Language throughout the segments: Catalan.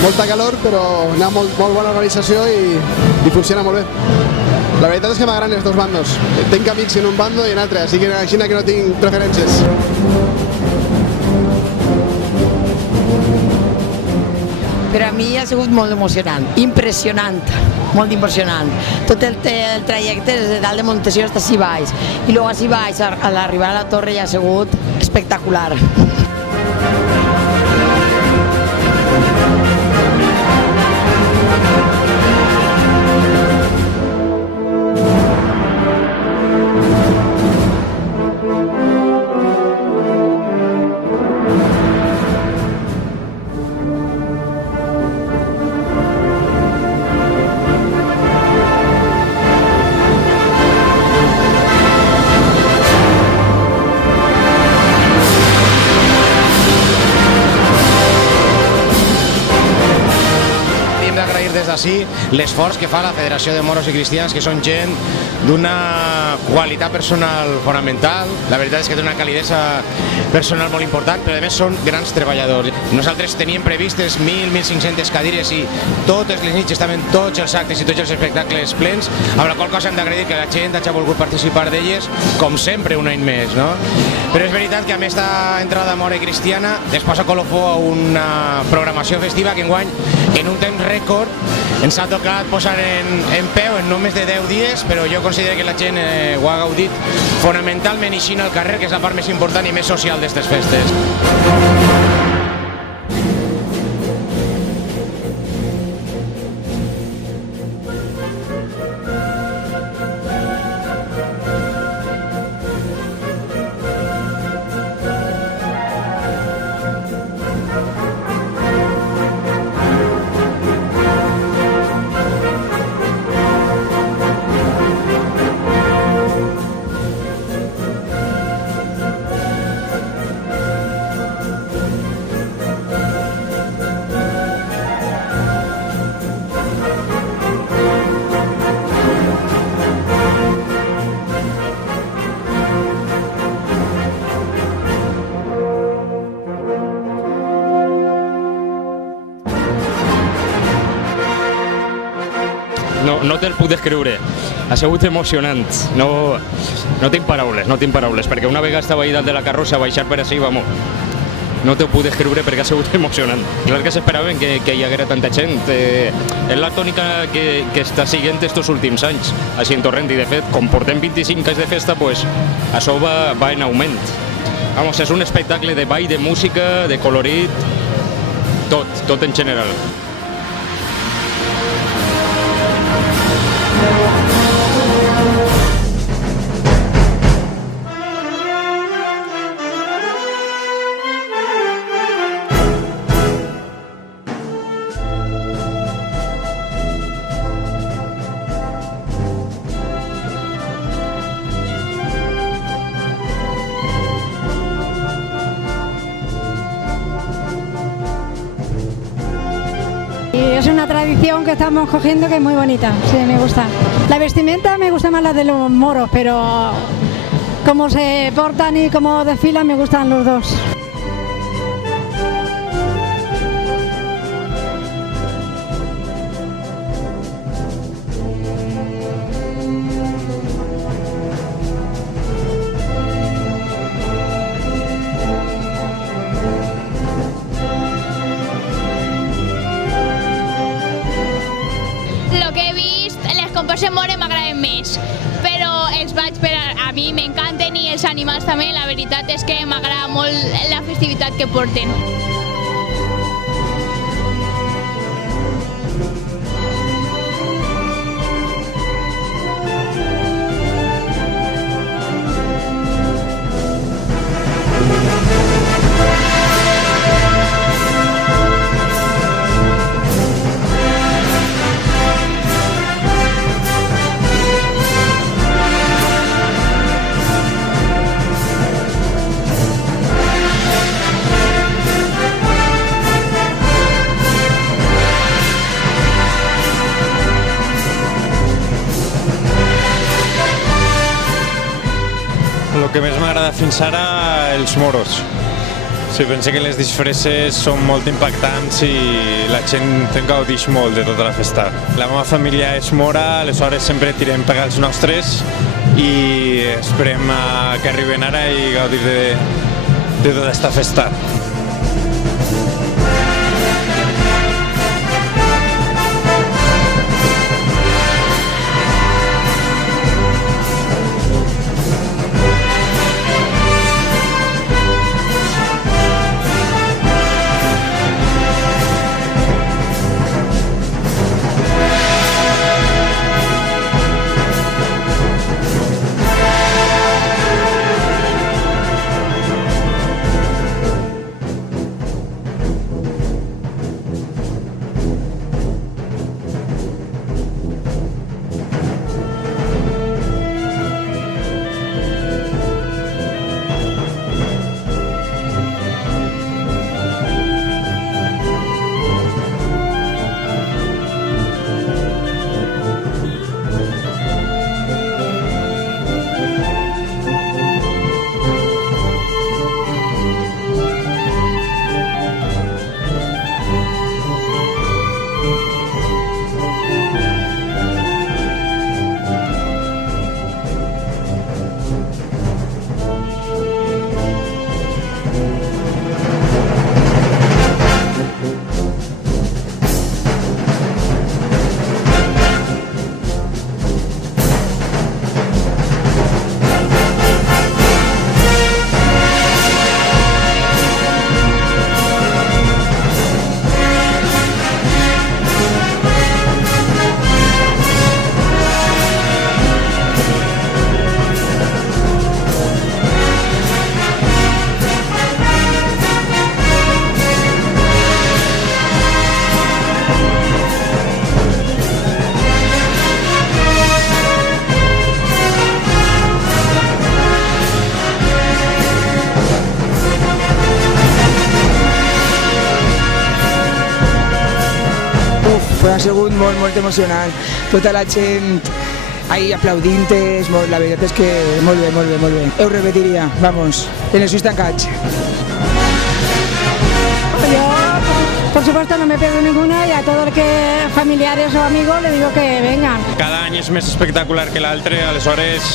Molta calor, però hi ha molt bona organització i funciona molt bé. La veritat és que m'agraden els dos bandos. Tinc amics en un bando i en altre, així que no tinc preferències. Per a mi ha sigut molt emocionant, impressionant, molt impressionant. Tot el trajecte des de dalt de Montesio fins ací baix. I després ací baix, a l'arribar a la torre, ja ha sigut espectacular. Des d'ací l'esforç que fa la Federació de Moros i Cristians, que són gent d'una qualitat personal fonamental. La veritat és que té una calidesa personal molt important, però a més són grans treballadors. Nosaltres teníem previstes 1.000-1.500 cadires i totes les nits estaven tots els actes i tots els espectacles plens, amb la qual cosa hem d'agrair que la gent hagi volgut participar d'elles, com sempre, un any més, no? Però és veritat que amb aquesta entrada mora i cristiana es posa colofó a una programació festiva que enguany, en un temps rècord, ens ha tocat posar en peu en només de 10 dies, però jo considero que la gent ho ha gaudit fonamentalment eixint al carrer, que és la part més important i més social d'aquestes festes. No te'l puc descriure, ha sigut emocionant, no tinc paraules, perquè una vegada estava ahí dalt de la carrossa, baixar per així, vamos, no t'ho puc descriure perquè ha sigut emocionant. Clar que s'esperaven que hi haguera tanta gent, és la tònica que està seguint estos últims anys, així en Torrent, i de fet, com portem 25 anys de festa, pues, això va en augment. Vamos, és un espectacle de ball, de música, de colorit, tot en general. Es una tradición que estamos cogiendo que es muy bonita, sí, me gusta. La vestimenta me gusta más la de los moros, pero cómo se portan y cómo desfilan me gustan los dos. Comparses More m'agraden més, però els vaig per a mi m'encanten i els animals també, la veritat és que m'agrada molt la festivitat que porten. El que més m'agrada fins ara, els moros. Sí, penso que les disfresses són molt impactants i la gent gaudeix molt de tota la festa. La meva família és mora, aleshores sempre tirem per als nostres i esperem que arriben ara i gaudir de tota aquesta festa. Ha sigut molt emocionant. Tota la gent ahí aplaudint-tes, la veritat és que molt bé. Ho repetiria, vamos, en els ulls tancats. Yo, por supuesto, no me pierdo ninguna y a todos los que familiares o amigos les digo que vengan. Cada any és més espectacular que l'altre, aleshores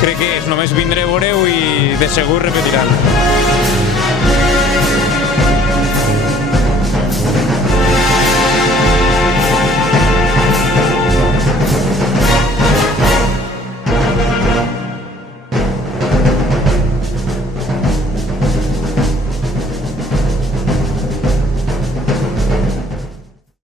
crec que és només vindre a veure-ho i de segur repetiran.